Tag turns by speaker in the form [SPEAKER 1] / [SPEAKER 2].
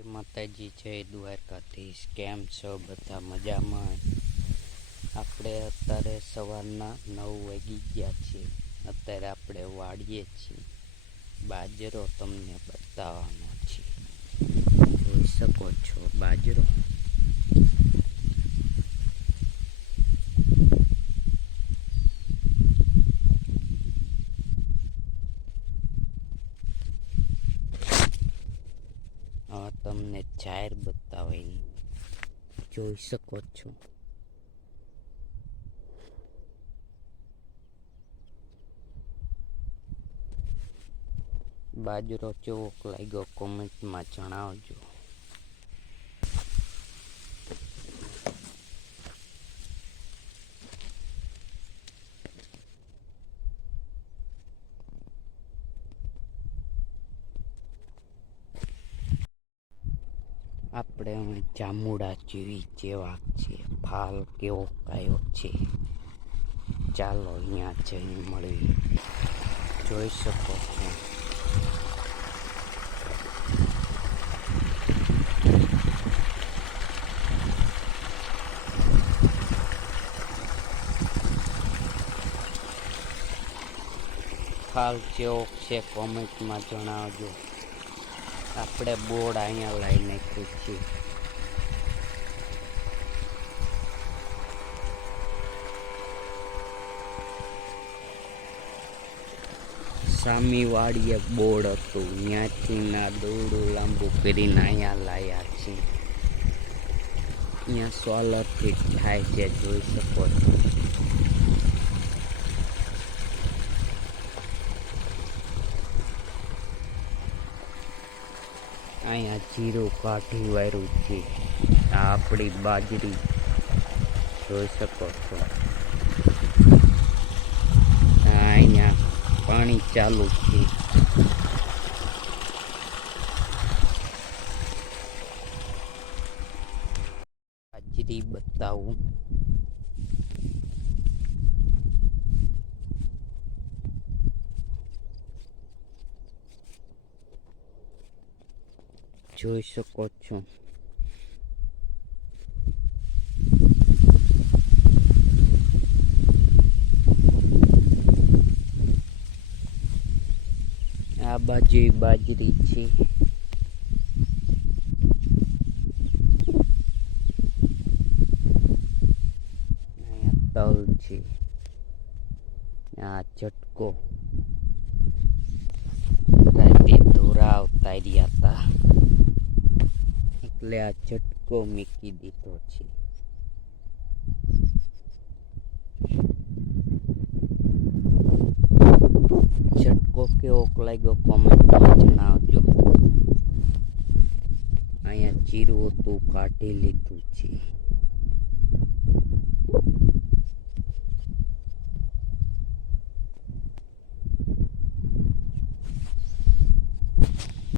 [SPEAKER 1] માતાજી છે દ્વારકાધીશ. કેમ છો બધા મજામાં? આપણે અત્યારે સવારના નવ વાગી ગયા છીએ. અત્યારે આપણે વાળીએ છીએ. બાજરો તમને બતાવવાનો છે જોઈ શકો છો બાજરો. હવે તમને જાહેર બતાવી જોઈ શકો છો. બાજરો ચોક લાગ્યો કોમેન્ટમાં જણાવજો. આપણે જામુડા જેવી જેવા છે ફાલ કેવો કાયો છે? ચાલો અહીંયા જઈને મળી જોઈ શકો છો. ફાલ કેવો છે કોમેન્ટમાં જણાવજો. આપણે બોર્ડ અહીંયા લાવી નાખ્યું છે. સામી વાડીએ બોર્ડ હતું. ત્યાંથી ના દોરડું લાંબુ કરીને અહીંયા લાયા છે અહીંયા સોલર ફિટ થાય છે, જોઈ શકો છો. અહીંયા જીરું કાઢી વાયરું છે. આ આપણી બાજરી. જોઈ શકો છો. અહીંયા પાણી ચાલુ છે. બાજરી બતાવું. જોઈ શકો છો આ બાજુ બાજરી છે અહીંયા તલ છે આ ચટકો એટલે આ ચટકો મૂકી દીધો છે. ચટકો કેવો લાગ્યો કોમેન્ટમાં જણાવજો. અહીંયા જીરું હતું, કાઢી લીધું છે.